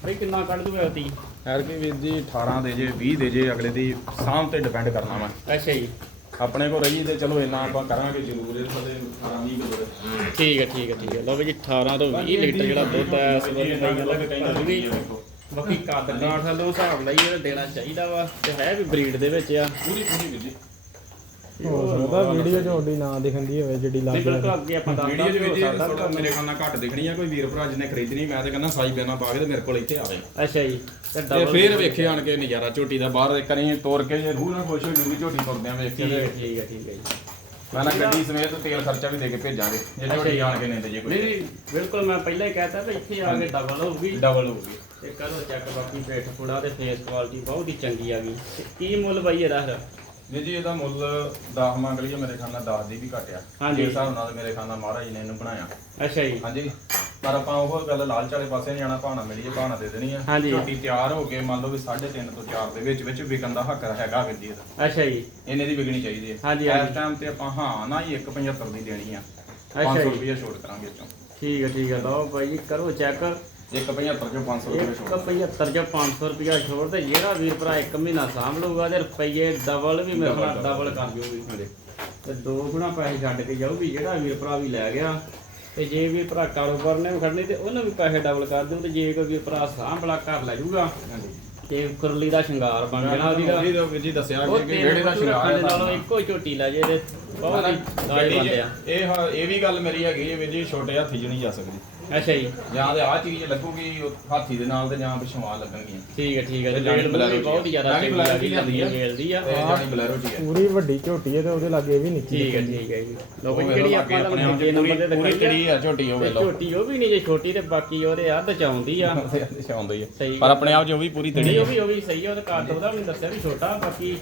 ਬਈ ਕਿੰਨਾ ਕੱਢ ਦੂਗਾ ਤੀ? ਐਰ ਕੀ ਵੀਰ ਜੀ 18 ਦੇ ਜੇ 20 ਦੇ ਜੇ ਅਗਲੇ ਦੀ ਸਾਂਭ ਤੇ ਡਿਪੈਂਡ ਕਰਨਾ ਵਾ। ਅੱਛਾ ਜੀ। ਆਪਣੇ ਕੋਲ ਰਹੀ ਤੇ ਚਲੋ ਇੰਨਾ ਆਪਾਂ ਕਰਾਂਗੇ ਜ਼ਰੂਰ ਇਹ 18 20 ਕਿਲੋ ਦੇ ਠੀਕ ਹੈ ਠੀਕ ਹੈ ਠੀਕ ਹੈ। ਲਓ ਵੀ ਜੀ 18 ਤੋਂ 20 ਲੀਟਰ ਜਿਹੜਾ ਦੁੱਧ ਹੈ ਇਸ ਵਾਰ ਬਾਈ ਅਲੱਗ ਕਹਿੰਦਾ ਵੀ। ਬਾਕੀ ਕੱਦ ਕਾਠ ਵਾਲੋ ਹਿਸਾਬ ਲਈ ਇਹ ਦੇਣਾ ਚਾਹੀਦਾ ਵਾ ਤੇ ਹੈ ਵੀ ਬਰੀਡ ਦੇ ਵਿੱਚ ਆ। ਪੂਰੀ ਪੂਰੀ ਵੀਰ ਜੀ। ਹੋ ਸਕਦਾ ਵੀਡੀਓ ਚ ਤੁਹਾਡੀ ਨਾ ਦਿਖੰਦੀ ਹੋਵੇ ਜਿਹੜੀ ਲੱਗ ਬਿਲਕੁਲ ਅੱਗੇ ਆਪਾਂ ਵੀਡੀਓ ਦੇ ਵਿੱਚ ਥੋੜਾ ਮੇਰੇ ਖਾਨਾ ਘੱਟ ਦਿਖਣੀ ਆ ਕੋਈ ਵੀਰ ਭਰਾ ਜਿਹਨੇ ਖਰੀਦਣੀ ਮੈਂ ਤੇ ਕਹਿੰਦਾ ਸਾਈ ਬੇਨਾ ਪਾ ਕੇ ਤੇ ਮੇਰੇ ਕੋਲ ਇੱਥੇ ਆਵੇ। ਅੱਛਾ ਜੀ ਤੇ ਫੇਰ ਵੇਖੇ ਆਣ ਕੇ ਨਜ਼ਾਰਾ ਝੋਟੀ ਦਾ ਬਾਹਰ ਕਰੀ ਤੋੜ ਕੇ ਜੇ ਰੂਹ ਨਾਲ ਖੁਸ਼ ਹੋ ਜੂਗੀ ਝੋਟੀ ਤੁਰਦਿਆਂ ਵੇਖ ਕੇ ਠੀਕ ਹੈ ਠੀਕ ਹੈ ਜੀ। ਮੈਂ ਨਾ ਗੱਡੀ ਸਮੇਤ ਤੇਲ ਖਰਚਾ ਵੀ ਦੇ ਕੇ ਭੇਜਾਂਗੇ ਜੇ ਝੋਟੀ ਆਣ ਕੇ ਨਹੀਂ ਤੇ ਜੇ ਕੋਈ ਨਹੀਂ ਬਿਲਕੁਲ ਮੈਂ ਪਹਿਲਾਂ ਹੀ ਕਹਿਤਾ ਵੀ ਇੱਥੇ ਆ ਕੇ ਡਬਲ ਹੋਊਗੀ। ਡਬਲ ਹੋਊਗੀ। ਤੇ ਕਰੋ ਚੈੱਕ ਬਾਕੀ ਪੇਟ ਫੁੜਾ ਤੇ ਫੇਸ ਕੁਆਲਿਟੀ ਬਹੁਤ ਹੀ ਚੰਗੀ ਆ ਗਈ। ਤੇ ਕੀ ਮੁੱਲ ਬਾਈ ਇਹਦਾ ਫਿਰ? ਵੀਰ ਜੀ ਇਹਦਾ ਮੁੱਲ 10 ਮੰਗ ਲਈਏ ਮੇਰੇ ਖਿਆਲ ਨਾਲ 10 ਦੀ ਵੀ ਘਟਿਆ। ਹਾਂਜੀ। ਇਸ ਹਿਸਾਬ ਨਾਲ ਮੇਰੇ ਖਿਆਲ ਨਾਲ ਮਹਾਰਾਜ ਨੇ ਇਹਨੂੰ ਬਣਾਇਆ। ਅੱਛਾ ਜੀ। ਹਾਂਜੀ। ਪਰ ਆਪਾਂ ਉਹ ਗੱਲ ਲਾਲਚ ਵਾਲੇ ਪਾਸੇ ਨਹੀਂ ਜਾਣਾ ਭਾਣਾ ਮਿਲੀਏ ਭਾਣਾ ਦੇ ਦੇਣੀ ਆ। ਹਾਂਜੀ। ਝੋਟੀ ਤਿਆਰ ਹੋ ਕੇ ਮੰਨ ਲਓ ਵੀ 3.5 ਤੋਂ 4 ਦੇ ਵਿੱਚ ਵਿੱਚ ਵਿਕਣ ਦਾ ਹੱਕ ਹੈਗਾ ਵੀਰ ਜੀ ਇਹਦਾ। ਅੱਛਾ ਜੀ। ਇਹਨੇ ਦੀ ਵਿਕਣੀ ਚਾਹੀਦੀ ਹੈ ਹਾਂਜੀ, ਇਸ। ਟਾਈਮ ਤੇ ਆਪਾਂ ਹਾਂ ਨਾ ਹੀ 175 ਦੀ ਦੇਣੀ ਆ। ਅੱਛਾ 500 ਜੀ। ਰੁਪਏ ਛੋੜ ਕਰਾਂਗੇ ਚੋਂ ਠੀਕ ਹੈ ਠੀਕ ਹੈ ਲਓ ਬਾਈ ਜੀ ਕਰੋ ਚੈੱਕ 175 ਚੋਂ 500 ਰੁਪਏ ਛੋੜ 175 ਜੋ 500 ਰੁਪਿਆ ਛੋੜ ਤੇ ਜਿਹੜਾ ਵੀਰ ਭਰਾ ਇੱਕ ਮਹੀਨਾ ਸਾਂਭ ਲਊਗਾ ਤੇ ਰੁਪਈਏ ਡਬਲ ਵੀ ਮੇਰੇ ਨਾਲ ਡਬਲ ਕਰ ਜੂਗੀ ਹਾਂਜੀ ਤੇ ਦੋ ਗੁਣਾ ਪੈਸੇ ਛੱਡ ਕੇ ਜਾਊਗੀ ਜਿਹੜਾ ਵੀਰ ਭਰਾ ਵੀ ਲੈ ਗਿਆ। ਤੇ ਜੇ ਵੀਰ ਭਰਾ ਕਾਰੋਬਾਰ ਨੇ ਵੀ ਖੜਨੀ ਤੇ ਉਹਨੂੰ ਵੀ ਪੈਸੇ ਡਬਲ ਕਰ ਦਿਓ ਤੇ ਜੇ ਕੋਈ ਵੀਰ ਭਰਾ ਸਾਂਭਲਾ ਘਰ ਲੈ ਜਾਊਗਾ ਤੇ ਕੁਰਲੀ ਦਾ ਸ਼ਿੰਗਾਰ ਬਣ ਜਾਣਾ ਉਹਦੀ ਵੀਰ ਜੀ ਦੱਸਿਆ ਕਿ ਵਿਹੜੇ ਦਾ ਸ਼ਿੰਗਾਰ ਨਾਲੋਂ ਹੈ ਇੱਕੋ ਹੀ ਝੋਟੀ ਲੈ ਜੇ ਤੇ ਬਹੁਤ ਹੀ ਦਾਜ ਗੱਡੀ 'ਚ ਬੰਦੇ ਆ ਇਹ ਇਹ ਵੀ ਗੱਲ ਮੇਰੀ ਹੈਗੀ ਵੀਰ ਜੀ ਛੋਟੇ ਹਾਥੀ 'ਚ ਨਹੀਂ ਜਾ ਸਕਦੀ। ਅੱਛਾ ਜੀ। ਜਾਂ ਤੇ ਆਹ ਚੀਜ਼ ਲੱਗੂਗੀ ਉਹ ਹਾਥੀ ਦੇ ਨਾਲ ਤੇ ਜਾਂ ਪਿਛੋਂ ਆ ਲੱਗਣਗੀਆਂ। ਠੀਕ ਹੈ ਠੀਕ ਹੈ। ਤੇ ਜਾਣੀ ਬਲੈਰੋ ਬਹੁਤ ਹੀ। ਜ਼ਿਆਦਾ ਚੰਗੀ ਬਲੈਰੋ ਲੱਗੀ ਦੀ ਜਾਂਦੀ ਆ। ਮਿਲਦੀ ਆ। ਤੇ ਜਾਣੀ ਬਲੈਰੋ ਜੀ ਹੈ। ਪੂਰੀ ਵੱਡੀ ਝੋਟੀ ਹੈ ਤੇ ਉਹਦੇ ਲਾਗੇ ਵੀ ਨਿੱਕੀ ਠੀਕ ਹੈ ਠੀਕ ਹੈ ਜੀ। ਲੋ ਬਈ ਉਹ ਜਿਹੜੀ ਵੇਖੋ ਆਪਾਂ ਆਪਣੇ ਆਪਣੇ ਆਪ ਨੰਬਰ ਤੇ ਦਿਖਾਈ ਕਿਹੜੀ ਆ ਝੋਟੀ ਉਹ ਲਓ। ਝੋਟੀ ਉਹ ਵੀ ਨਹੀਂ ਜੇ ਛੋਟੀ ਤੇ ਬਾਕੀ ਉਹਦੇ ਅੱਧ ਚ ਆਉਂਦੀ ਆ। ਆਉਂਦਾ ਹੀ ਹੈ ਸਹੀ ਪਰ ਆਪਣੇ ਆਪ 'ਚ ਉਹ ਵੀ ਪੂਰੀ ਤੜੀ ਹੈ ਉਹ ਵੀ ਉਹ ਵੀ ਸਹੀ ਆ ਉਹਦਾ ਕੱਦ ਉਹਦਾ ਮੈਨੂੰ ਦੱਸਿਆ ਵੀ ਛੋਟਾ ਬਾਕੀ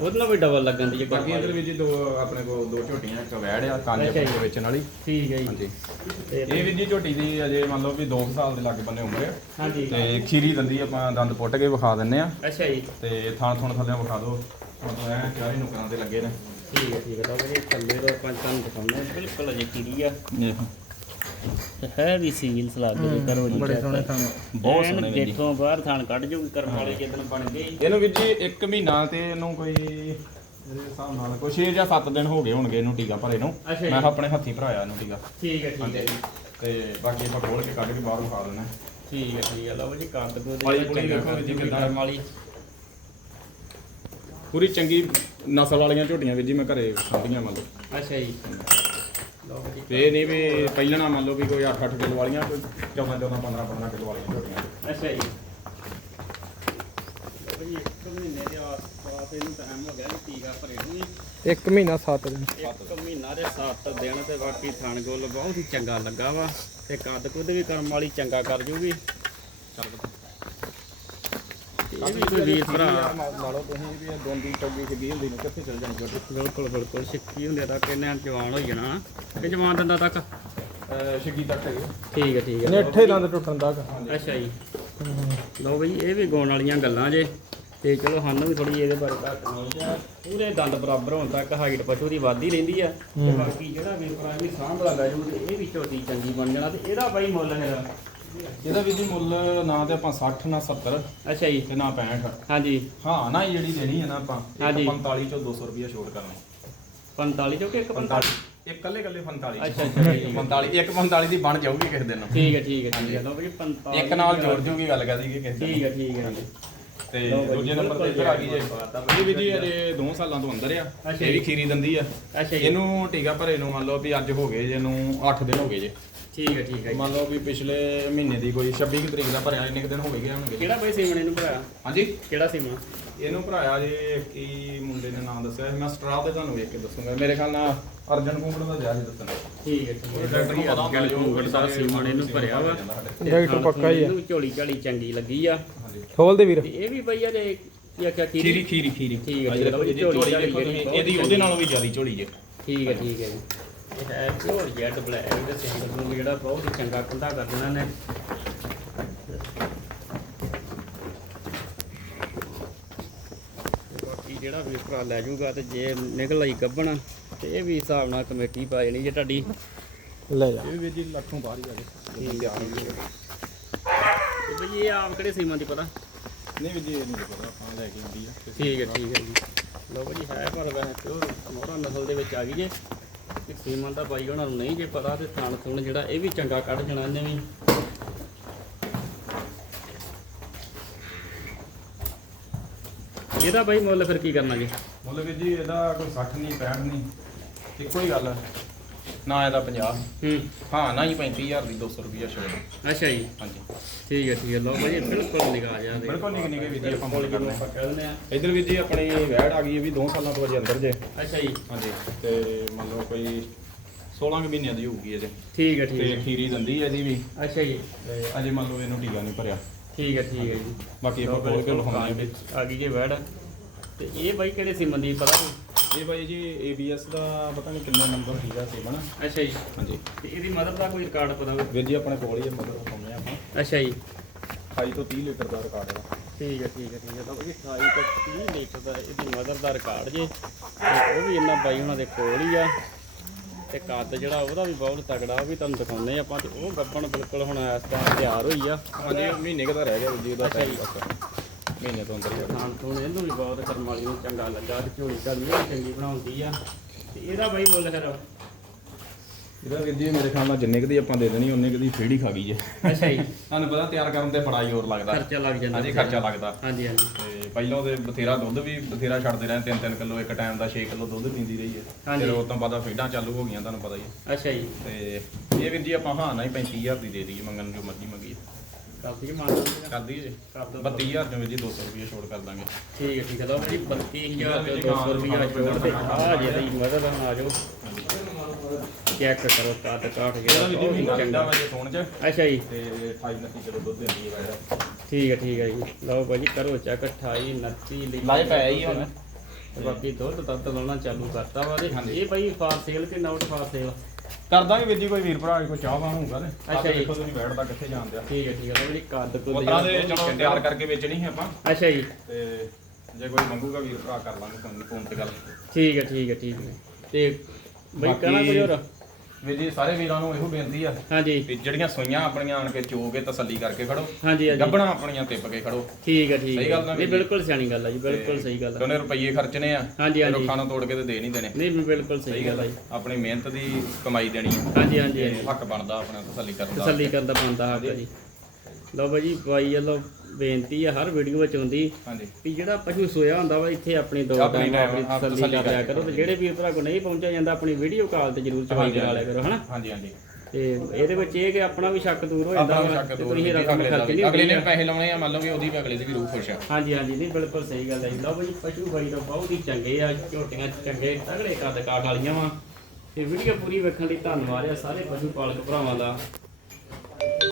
ਉਹਦੇ ਨਾਲ ਵੀ ਡਬਲ ਲੱਗਣ ਦੀ ਹੈ ਬਾਕੀ ਇਧਰ ਵੀ ਜੀ ਦੋ ਆਪਣੇ ਕੋਲ ਦੋ ਝੋਟੀਆਂ ਇੱਕ ਵੈੜ ਆ ਕੰਜ ਜੀ। ਆਪਣੇ ਵੇਚਣ ਵਾਲੀ ਠੀਕ ਹੈ ਜੀ। ਇਹ ਵੀ ਜੀ ਝੋਟੀ ਦੀ ਅਜੇ ਮੰਨ ਲਓ ਵੀ 2 ਸਾਲ ਦੇ ਲਾਗੇ ਬੰਨੇ ਉਮਰ ਹੈ ਹਾਂਜੀ। ਤੇ ਖੀਰੀ ਦੰਦੀ ਆਪਾਂ ਦੰਦ ਪੁੱਟ ਕੇ ਵਿਖਾ ਦਿੰਨੇ ਆ। ਅੱਛਾ ਜੀ। ਤੇ ਥਾਣ ਥਣ ਥੱਲੇ ਵਿਖਾ ਦਿਓ। ਮਤਲਬ ਐ ਚਾਰੇ ਨੁਕਰਾਂ ਤੇ ਲੱਗੇ ਨੇ। ਠੀਕ ਹੈ ਠੀਕ ਹੈ। ਲਓ ਬਈ ਥੱਲੇ ਤੋਂ ਪੰਜ ਤੁਹਾਨੂੰ ਦਿਖਾਉਂਦੇ ਬਿਲਕੁਲ ਅਜੇ ਕੀੜੀ ਆ। ਹੈ ਵੀ ਸੀਲ ਸਲਾਗ ਦੇ ਕਰੋ ਜੀ। ਬੜੇ। ਸੋਹਣੇ ਥਾਂ। ਬਹੁਤ ਸੋਹਣੇ ਨੇ ਦੇਖੋ ਬਾਹਰ ਥਾਣ ਕੱਢ ਜੂਗੀ ਕਰਮ ਵਾਲੇ ਜਿੱਦਣ ਬਣ ਗਏ। ਇਹਨੂੰ ਵੀਰ ਜੀ 1 ਮਹੀਨਾ ਤੇ ਇਹਨੂੰ ਕੋਈ ਮੇਰੇ ਹਿਸਾਬ ਨਾਲ ਕੋਈ 6 ਜਾਂ 7 ਦਿਨ ਹੋ ਗਏ ਹੋਣਗੇ ਇਹਨੂੰ ਟੀਕਾ ਭਰੇ ਨੂੰ। ਮੈਂ ਆਪਣੇ ਹੱਥੀ ਭਰਾਇਆ ਇਹਨੂੰ ਟੀਕਾ। ਠੀਕ ਹੈ ਠੀਕ ਹੈ ਜੀ। ਤੇ ਬਾਕੀ ਆਪਾਂ ਖੋਲ ਕੇ ਕੱਢ ਕੇ ਬਾਹਰ ਦਿੰਦੇ ਹਾਂ। ਠੀਕ ਹੈ ਠੀਕ ਹੈ। ਲਓ ਜੀ ਕੱਦ ਕੁਦ ਵਾਲੀ ਪੁਲੀ ਵੇਖੋ ਜੀ। ਕਰਮ ਵਾਲੀ ਪੂਰੀ ਚੰਗੀ ਨਸਲ ਵਾਲੀਆਂ ਝੋਟੀਆਂ ਵੀਰ ਜੀ ਮੈਂ ਘਰੇ ਖਾਂਦੀਆਂ ਮੰਨ ਲਓ। ਅੱਛਾ ਜੀ। ਲਓ ਜੀ। ਤੇ ਇਹ ਨਹੀਂ ਵੀ ਪਹਿਲਣਾ ਮੰਨ ਲਓ ਵੀ ਕੋਈ 8-8 ਕਿਲੋ ਵਾਲੀਆਂ ਕੋਈ 14-14 15-15 ਕਿਲੋ ਵਾਲੀਆਂ ਝੋਟੀਆਂ। ਅੱਛਾ ਜੀ। ਇੱਕ ਮਹੀਨੇ ਦੇ ਆਸ-ਪਾਸ ਇਹਨੂੰ ਟਾਈਮ ਹੋ ਗਿਆ ਜੀ ਟੀਕਾ ਭਰੇ ਨੂੰ ਜੀ। ਇੱਕ ਮਹੀਨਾ 7 ਦਿਨ। ਇੱਕ ਮਹੀਨਾ ਦੇ 7 ਦਿਨ ਤੇ ਬਾਕੀ ਥਣ ਗੋਲ ਬਹੁਤ ਹੀ ਚੰਗਾ ਲੱਗਾ ਵਾ ਤੇ ਕੱਦ ਕੁਦ ਵੀ ਕਰਮ ਵਾਲੀ ਚੰਗਾ ਕਰ ਜੂਗੀ। ਇਹ ਵੀ ਕੋਈ ਵੀਰ ਭਰਾ। ਲਾ ਲਓ ਤੁਸੀਂ ਵੀ ਦੋਂਦੀ ਚੌਗੀ ਛੱਗੀ ਹੁੰਦੀ ਨੇ ਕਿੱਥੇ ਚਲ ਜਾਣੀ ਝੋਟੀ ਬਿਲਕੁਲ ਬਿਲਕੁਲ। ਸਿੱਖੀ ਹੁੰਦੇ ਤੱਕ ਇਹਨੇ ਜਵਾਨ ਹੋ ਜਾਣਾ। ਜਵਾਨ ਦੰਦਾ ਤੱਕ? ਛੱਗੀ ਤੱਕ ਹੈਗੇ। ਠੀਕ ਹੈ ਠੀਕ ਹੈ। ਨੇਠੇ ਦੰਦ ਟੁੱਟਣ ਤੱਕ। ਅੱਛਾ ਜੀ। ਲਓ ਬਈ ਇਹ ਵੀ ਗਾਉਣ ਵਾਲੀਆਂ ਗੱਲਾਂ ਜੇ। ਤੇ ਚਲੋ ਸਾਨੂੰ ਵੀ ਥੋੜੀ ਇਹਦੇ ਬਾਰੇ ਘੱਟ knowledge ਆ। ਪੂਰੇ ਦੰਦ ਬਰਾਬਰ ਹੋਣ ਤੱਕ ਹਾਈਟ ਪਸ਼ੂ ਦੀ ਵੱਧਦੀ ਰਹਿੰਦੀ ਆ। ਤੇ ਬਾਕੀ ਜਿਹੜਾ ਵੀ ਭਰਾ ਵੀ ਸਾਂਭਲਾ ਲੈ ਜੂ ਤੇ ਇਹ ਵੀ ਝੋਟੀ ਚੰਗੀ ਬਣ ਜਾਣਾ ਤੇ ਇਹਦਾ ਬਾਈ ਮੁੱਲ ਹੈਗਾ। ਇਹਦਾ ਵੀ ਜੀ ਮੁੱਲ ਨਾ ਤੇ ਆਪਾਂ 60 ਨਾ 70 ਅੱਛਾ ਜੀ। ਤੇ ਨਾ 65 ਹਾਂਜੀ। ਹਾਂ ਨਾ ਜਿਹੜੀ ਦੇਣੀ ਹੈ ਨਾ ਆਪਾਂ ਇੱਕ ਹਾਂਜੀ। 45 ਚੋਂ 200 ਰੁਪਏ ਛੋੜ ਕਰਨਾ। 45 ਚੋਂ ਕਿ ਇੱਕ 45 45 ਇੱਕ ਕੱਲੇ ਕੱਲੇ 45 ਅੱਛਾ, ਅੱਛਾ, ਠੀਕ ਹੈ। 45 ਇੱਕ 45 ਦੀ ਬਣ ਜਾਊਗੀ ਕਿਸੇ ਦਿਨ। ਠੀਕ ਹੈ ਠੀਕ ਹੈ ਠੀਕ ਹੈ। ਲਓ ਬਈ 45 ਇੱਕ ਨਾਲ ਜੋੜ ਜੂਗੀ ਗੱਲ ਕਰਦੀ ਕਿ ਕਿਸੇ ਦਿਨ ਠੀਕ ਹੈ ਠੀਕ ਹੈ। ਤੇ ਦੂਜੇ ਨੰਬਰ ਤੇ ਇੱਧਰ ਆ ਗਈ ਜੇ। ਇਹ ਵੀ ਜੀ ਅਜੇ 2 ਸਾਲਾਂ ਤੋਂ ਅੰਦਰ ਆ ਇਹ ਵੀ। ਖੀਰੀ ਦੰਦੀ ਆ। ਅੱਛਾ ਜੀ। ਇਹਨੂੰ ਟੀਕਾ ਭਰੇ ਨੂੰ ਮੰਨ ਲਓ ਵੀ ਅੱਜ ਹੋ ਗਏ ਜੇ ਇਹਨੂੰ 8 ਦਿਨ ਹੋ ਗਏ ਜੇ। ਠੀਕ ਹੈ ਠੀਕ ਹੈ ਮੰਨ ਲਓ ਵੀ ਪਿਛਲੇ ਮਹੀਨੇ ਦੀ ਕੋਈ 26 ਕੁ ਤਰੀਕ ਦਾ ਭਰਿਆ ਇੰਨੇ ਕੁ ਦਿਨ ਹੋ ਗਏ ਹੋਣਗੇ ਕਿਹੜਾ ਬਈ ਸੀਮਣ ਇਹਨੂੰ ਭਰਾਇਆ ਹਾਂਜੀ। ਕਿਹੜਾ ਸੀਮਾ? ਇਹਨੂੰ ਭਰਾਇਆ ਜੇ ਕੀ ਮੁੰਡੇ ਨੇ ਨਾਮ ਦੱਸਿਆ ਸੀ, ਮੈਂ ਸਟਰਾ ਤੇ ਤੁਹਾਨੂੰ ਵੇਖ ਕੇ ਦੱਸੂਗਾ। ਮੇਰੇ ਖਿਆਲ ਨਾਲ ਅਰਜਨ ਕੁੰਗੜ ਦਾ ਜਾ ਸੀ ਦੱਸਣਾ। ਠੀਕ ਹੈ ਠੀਕ ਹੈ ਡਾਕਟਰ ਨੂੰ ਪਤਾ ਹੁੰਦਾ ਜੋ ਘੁੰਗੜ ਦਾ ਸੀਮਣ ਇਹਨੂੰ ਭਰਿਆ ਵਾ। ਡਾਕਟਰ ਪੱਕਾ ਹੀ ਆ। ਇਹਨੂੰ ਝੋਲੀ ਝਾਲੀ ਚੰਗੀ ਲੱਗੀ ਆ। ਖੋਲ ਦੇ ਵੀਰ। ਤੇ ਇਹ ਵੀ ਬਈ ਆ ਤੇ ਕੀ ਆਖਿਆ ਖੀਰੀ? ਖੀਰੀ ਠੀਕ ਹੈ, ਇਹਦੀ ਝੋਲੀ ਝੋਲੀ ਜਿਹੜੀ ਦੇਖੋ ਤੁਸੀਂ, ਬਹੁਤ ਇਹਦੀ ਉਹਦੇ ਨਾਲੋਂ ਵੀ ਜ਼ਿਆਦਾ ਝੋਲੀ ਜੇ। ਠੀਕ ਹੈ ਠੀਕ ਹੈ ਜੀ। ਇਹ ਹੈ ਪਿਓਰ ਜੈਟ ਬਲੈਕ ਇਹਦੇ ਸਿੰਗਲ ਨੂੰ ਜਿਹੜਾ ਬਹੁਤ ਹੀ ਚੰਗਾ ਕੁੰਡਾ ਕਰ ਦੇਣਾ ਨੇ ਤੇ ਬਾਕੀ ਜਿਹੜਾ ਵੀ ਭਰਾ ਲੈ ਜਾਊਗਾ ਤੇ ਜੇ ਨਿਕਲ ਆਈ ਗੱਬਣ ਤੇ ਇਹ ਵੀ ਹਿਸਾਬ ਨਾਲ ਕਮੇਟੀ ਪਾ ਜਾਣੀ ਜੇ ਤੁਹਾਡੀ। ਲੈ ਜਾ। ਇਹ ਵੀ ਜੀ ਲੱਖੋਂ ਬਾਹਰ ਹੀ ਆ ਗਏ। ਠੀਕ ਹੈ, ਬਈ ਇਹ ਆਪ ਕਿਹੜੇ ਸੀਮਾਂ ਦੀ ਪਤਾ? ਨਹੀਂ ਵੀ ਜੀ ਇਹ ਨਹੀਂ ਪਤਾ ਆਪਾਂ ਲੈ ਕੇ ਆਉਂਦੀ ਆ। ਠੀਕ ਹੈ ਠੀਕ ਹੈ ਜੀ। ਲਓ ਭਾਜੀ ਹੈ ਪਰ ਵੈਸੇ ਪਿਓਰ ਮੋਹਰਾ ਨਸਲ ਦੇ ਵਿੱਚ ਆ ਗਈ ਜੇ। ਤੇ ਸੀਮਨ ਦਾ ਬਾਈ ਉਹਨਾਂ ਨੂੰ ਨਹੀਂ ਜੇ ਪਤਾ ਤੇ ਥਣ ਥੁਣ ਜਿਹੜਾ ਇਹ ਵੀ ਚੰਗਾ ਕੱਢ ਜਾਣਾ ਇਹਨੇ ਵੀ। ਇਹਦਾ ਬਾਈ ਮੁੱਲ ਫਿਰ ਕੀ ਕਰਨਾ ਜੀ? ਮੁੱਲ ਵੀ ਜੀ ਇਹਦਾ ਕੋਈ 60 ਨਹੀਂ 65 ਨਹੀਂ ਇੱਕੋ ਹੀ ਗੱਲ ਹੈ ਨਾ ਇਹਦਾ 50 ਹੂੰ। ਹਾਂ ਨਾ ਹੀ 35000 ਦੀ 200 ਰੁਪਿਆ ਛੋੜ ਅੱਛਾ ਜੀ। ਹਾਂਜੀ। ਠੀਕ ਹੈ ਠੀਕ ਹੈ। ਲਓ ਭਾਜੀ ਬਿਲਕੁਲ ਨਿਗਾਹ ਜਾ ਬਿਲਕੁਲ ਨਿੱਕੇ ਨਿੱਕੇ ਵੀਰ ਜੀ ਆਪਾਂ ਮੁੱਲ ਕਰਨੇ। ਆਪਾਂ ਕਹਿੰਦੇ ਆ। ਇਧਰ ਵੀ ਜੀ ਆਪਣੀ ਵੈੜ ਆ ਗਈ ਇਹ ਵੀ 2 ਸਾਲਾਂ ਤੋਂ ਅਜੇ ਅੰਦਰ ਜੇ। ਅੱਛਾ ਜੀ। ਹਾਂਜੀ ਤੇ ਮੰਨ ਲਓ ਕੋਈ 16 ਕੁ ਮਹੀਨਿਆਂ ਦੀ ਹੋਊਗੀ ਅਜੇ। ਠੀਕ ਹੈ ਠੀਕ ਤੇ ਹੈ। ਖੀਰੀ ਦੰਦੀ ਹੈ ਇਹਦੀ ਵੀ। ਅੱਛਾ ਜੀ। ਤੇ ਅਜੇ ਮੰਨ ਲਓ ਇਹਨੂੰ ਟੀਕਾ ਨਹੀਂ ਭਰਿਆ। ਠੀਕ ਹੈ ਠੀਕ ਹੈ ਜੀ। ਬਾਕੀ ਆਪਾਂ ਖੋਲ ਕੇ ਵਿਖਾਉਂਦੇ ਆ ਗਈ ਜੇ ਵੈੜ। ਤੇ ਇਹ ਬਾਈ ਕਿਹੜੇ ਸੀਮਨ ਦੀ ਪਤਾ ਨਹੀਂ ਇਹ ਬਾਈ ਜੀ ABS ਦਾ ਪਤਾ ਨਹੀਂ ਕਿੰਨਾ ਨੰਬਰ ਸੀਗਾ ਸੇਵਨ ਅੱਛਾ ਜੀ। ਹਾਂਜੀ। ਤੇ ਇਹਦੀ ਮਦਦ ਦਾ ਕੋਈ ਰਿਕਾਰਡ ਪਤਾ ਹੋਵੇ ਵੀਰ ਜੀ ਆਪਣੇ ਕੋਲ ਹੀ ਇਹ ਮਦਦ ਵਿਖਾਉਂਦੇ ਆਪਾਂ। ਅੱਛਾ ਜੀ। 28 ਤੋਂ 30 ਲੀਟਰ ਦਾ ਰਿਕਾਰਡ ਹੈ ਠੀਕ ਹੈ ਠੀਕ ਹੈ ਠੀਕ ਹੈ। ਤਾਂ ਬਈ 28 ਤੋਂ 30 ਲੀਟਰ ਦਾ ਇਹਦੀ ਮਦਰ ਦਾ ਰਿਕਾਰਡ ਜੇ। ਉਹ ਵੀ ਇਹਨਾਂ ਬਾਈ ਹੁਣਾਂ ਦੇ ਕੋਲ ਹੀ ਆ। ਤੇ ਕੱਦ ਜਿਹੜਾ ਉਹਦਾ ਵੀ ਬਹੁਤ ਤਗੜਾ ਉਹ ਵੀ ਤੁਹਾਨੂੰ ਦਿਖਾਉਂਦੇ ਆਪਾਂ ਤੇ ਉਹ ਗੱਬਣ ਬਿਲਕੁਲ ਹੁਣ ਇਸ ਟਾਈਮ ਤਿਆਰ ਹੋਈ ਆ। ਹਾਂਜੀ ਮਹੀਨੇ ਕੁ ਦਾ ਰਹਿ ਗਿਆ ਜੀ ਉਹਦਾ ਬਸ। ਮਹੀਨੇ ਤੋਂ ਅੰਦਰ। ਖਾਣ ਖੂਣ ਇਹਨੂੰ ਵੀ ਬਹੁਤ ਕਰਮ ਵਾਲੀ ਨੂੰ ਚੰਗਾ ਲੱਗਾ ਤੇ ਝੋਲੀ ਕਰਨੀ ਚੰਗੀ ਬਣਾਉਂਦੀ ਆ। ਤੇ ਇਹਦਾ ਬਾਈ ਬੋਲ ਫਿਰ। ਇਹਦਾ ਵੀਰ ਜੀ ਮੇਰੇ ਖਿਆਲ ਨਾਲ ਜਿੰਨੇ ਕੁ ਦੀ ਆਪਾਂ ਦੇ ਦੇਣੀ ਉਹਨੇ ਕੁ ਦੀ ਫੇੜੀ ਖਾ ਗਈ ਜੇ। ਅੱਛਾ ਜੀ। ਤੁਹਾਨੂੰ ਪਤਾ ਤਿਆਰ ਕਰਨ ਤੇ ਬੜਾ ਜ਼ੋਰ ਲੱਗਦਾ। ਖਰਚਾ ਲੱਗ ਜਾਂਦਾ ਹਾਂਜੀ ਖਰਚਾ ਲੱਗਦਾ। ਹਾਂਜੀ ਹਾਂਜੀ। ਤੇ ਪਹਿਲਾਂ ਉਹਦੇ ਬਥੇਰਾ ਦੁੱਧ ਵੀ ਬਥੇਰਾ ਛੱਡਦੇ ਰਹੇ 3-3 ਕਿਲੋ ਇੱਕ ਟਾਈਮ ਦਾ 6 ਕਿਲੋ ਦੁੱਧ ਪੀਂਦੀ ਰਹੀ ਹੈ। ਫਿਰ ਉਸ ਤੋਂ ਬਾਅਦ ਫੀਡਾਂ ਚਾਲੂ ਹੋ ਗਈਆਂ ਤੁਹਾਨੂੰ ਪਤਾ ਹੀ ਹੈ। ਅੱਛਾ ਜੀ। ਤੇ ਇਹ ਵੀਰ ਜੀ ਆਪਾਂ ਹਾਂ ਨਾ ਹੀ 35000 ਦੀ ਦੇ ਦਈਏ ਮੰਗਣ ਜੋ ਮਰਜ਼ੀ ਮੰਗੀ ਮਾਨ ਕਰ ਦਈਏ ਜੀ। ਕਰ ਦਿਓ। 32000 ਚੋਂ ਜੀ 200 ਰੁਪਏ ਛੋੜ ਕਰ ਦਾਂਗੇ। ਠੀਕ ਹੈ ਠੀਕ ਹੈ। ਲਓ ਜੀ 32000 ਤੇ 200 ਰੁਪਿਆ ਛੋੜ ਤੇ ਆ ਜਿਹੜੀ ਮਦਦ ਆ ਜਾਓ। ਚੈੱਕ ਕਰੋ ਕੱਦ ਕਾਠ ਜਿਹੜਾ ਵੀ ਬਹੁਤ ਜੀ ਹੀ ਚੰਗਾ। ਵਜੇ ਫੋਨ 'ਚ? ਅੱਛਾ ਜੀ। ਤੇ 28 29 ਕਿਲੋ ਦੁੱਧ ਦਿੰਦੀ ਹੈ ਵਾਇਰਾ ਠੀਕ ਹੈ ਠੀਕ ਹੈ ਜੀ। ਲਓ ਭਾਜੀ ਕਰੋ ਚੈੱਕ 28 29 ਲੀਟਰ ਲਾਏ ਪਏ ਹੀ ਹੁਣ। ਤੇ ਬਾਕੀ ਦੁੱਧ ਦੱਧ ਲਾਉਣਾ ਚਾਲੂ ਕਰਤਾ ਵਾ ਤੇ। ਇਹ ਭਾਈ ਫਾਰ ਸੇਲ ਕਿ ਨਾਊਟ ਫਾਰ ਸੇਲ ਕਰ ਦਾਂਗੇ ਵੀਰ ਜੀ ਕੋਈ ਵੀਰ ਭਰਾ ਕੋਈ ਚਾਹਵਾਨ ਹੋਊਗਾ ਤੇ। ਅੱਛਾ ਜੀ। ਦੇਖੋ ਤੁਸੀਂ ਬੈਠਦਾ ਕਿੱਥੇ ਜਾਂਦੇ ਆ। ਠੀਕ ਹੈ ਠੀਕ ਹੈ। ਲਓ ਜੀ ਕੱਦ ਤਰ੍ਹਾਂ ਦੇ ਚਲੋ ਤਿਆਰ ਕਰਕੇ ਵੇਚਣੀ ਹੈ ਆਪਾਂ। ਅੱਛਾ ਜੀ। ਤੇ ਜੇ ਕੋਈ ਮੰਗੂਗਾ ਵੀਰ ਭਰਾ ਕਰ ਲਾਂਗੇ ਫੋਨ ਤੇ ਗੱਲ। ਠੀਕ ਹੈ ਠੀਕ ਹੈ ਠੀਕ ਹੈ। ਤੇ ਬਈ ਕਹਿਣਾ ਕੋਈ ਹੋਰ? ਵੀਰ ਜੀ ਸਾਰੇ ਵੀਰਾਂ ਨੂੰ ਇਹੋ ਬੇਨਤੀ ਆ ਹਾਂਜੀ। ਵੀ ਜਿਹੜੀਆਂ ਸੂਈਆਂ ਆਪਣੀਆਂ ਆਣ ਕੇ ਚੋ ਕੇ ਤਸੱਲੀ ਕਰਕੇ ਖੜੋ ਹਾਂਜੀ ਹਾਂਜੀ। ਗੱਬਣਾ ਆਪਣੀਆਂ ਟਿੱਪ ਕੇ ਖੜੋ। ਠੀਕ ਹੈ ਠੀਕ ਸਹੀ ਗੱਲ ਨਾ ਨਹੀਂ। ਬਿਲਕੁਲ ਸਿਆਣੀ ਗੱਲ ਹੈ ਜੀ ਬਿਲਕੁਲ ਸਹੀ ਗੱਲ ਹੈ ਉਹਨੇ ਰੁਪਈਏ ਖਰਚਣੇ ਆ ਹਾਂਜੀ ਹਾਂਜੀ। ਰੁੱਖਾਂ ਨੂੰ ਤੋੜ ਕੇ ਤੇ ਦੇ ਨਹੀਂ ਦੇਣੇ। ਨਹੀਂ ਬਿਲਕੁਲ ਸਹੀ ਗੱਲ ਹੈ ਜੀ। ਆਪਣੀ ਮਿਹਨਤ ਦੀ ਕਮਾਈ ਦੇਣੀ ਹਾਂਜੀ ਹਾਂਜੀ ਹੱਕ ਬਣਦਾ ਆਪਣਾ ਤਸੱਲੀ ਕਰਨ ਦਾ। ਤਸੱਲੀ ਕਰਨ ਦਾ ਬੰਦਾ ਹੱਕ ਜੀ। ਲਓ ਬਾਈ ਬਾਈ ਵੱਲੋਂ ਬੇਨਤੀ ਹੈ ਹਰ ਵੀਡੀਓ ਵਿੱਚ ਹੁੰਦੀ ਹਾਂਜੀ। ਵੀ ਜਿਹੜਾ ਪਸ਼ੂ ਸੋਇਆ ਹੁੰਦਾ ਵਾ ਇੱਥੇ ਆਪਣੀ ਦੋ ਆਪਣੀ ਤਸੱਲੀ ਕਰ ਲਿਆ ਕਰੋ ਤੇ ਜਿਹੜੇ ਵੀਰ ਭਰਾ ਕੋ ਨਹੀਂ ਪਹੁੰਚਿਆ ਜਾਂਦਾ ਆਪਣੀ ਵੀਡੀਓ ਕਾਲ ਤੇ ਜ਼ਰੂਰ ਚਵਾਈ ਕਰਾ ਲਿਆ ਕਰੋ ਹਨਾ? ਹਾਂਜੀ ਹਾਂਜੀ। ਤੇ ਇਹਦੇ ਵਿੱਚ ਇਹ ਕਿ ਆਪਣਾ ਵੀ ਸ਼ੱਕ ਦੂਰ ਹੋ ਜਾਂਦਾ ਵੀ ਤੇ ਦੂਰ ਤੁਸੀਂ ਰਕਮ ਖਰਚ ਨਹੀਂ ਅਗਲੇ ਨੇ ਪੈਸੇ ਲਾਉਣੇ ਆ ਮੰਨ ਲਓ ਵੀ ਉਹਦੀ ਵੀ ਅਗਲੇ ਦੀ ਵੀ ਰੂਹ ਖੁਸ਼ ਆ। ਹਾਂਜੀ ਹਾਂਜੀ ਨਹੀਂ ਬਿਲਕੁਲ ਸਹੀ ਗੱਲ ਹੈ। ਲਓ ਬਈ ਪਸ਼ੂ ਬਾਈ ਦਾ ਬਹੁਤ ਹੀ ਚੰਗੇ ਆ ਝੋਟੀਆਂ ਚੰਗੇ ਤਗੜੇ ਕੱਦ ਕਾਠ ਵਾਲੀਆਂ ਵਾ। ਤੇ ਵੀਡੀਓ ਪੂਰੀ ਵੇਖਣ ਲਈ ਧੰਨਵਾਦ ਆ ਸਾਰੇ ਪਸ਼ੂ ਪਾਲਕ ਭਰਾਵਾਂ ਦਾ।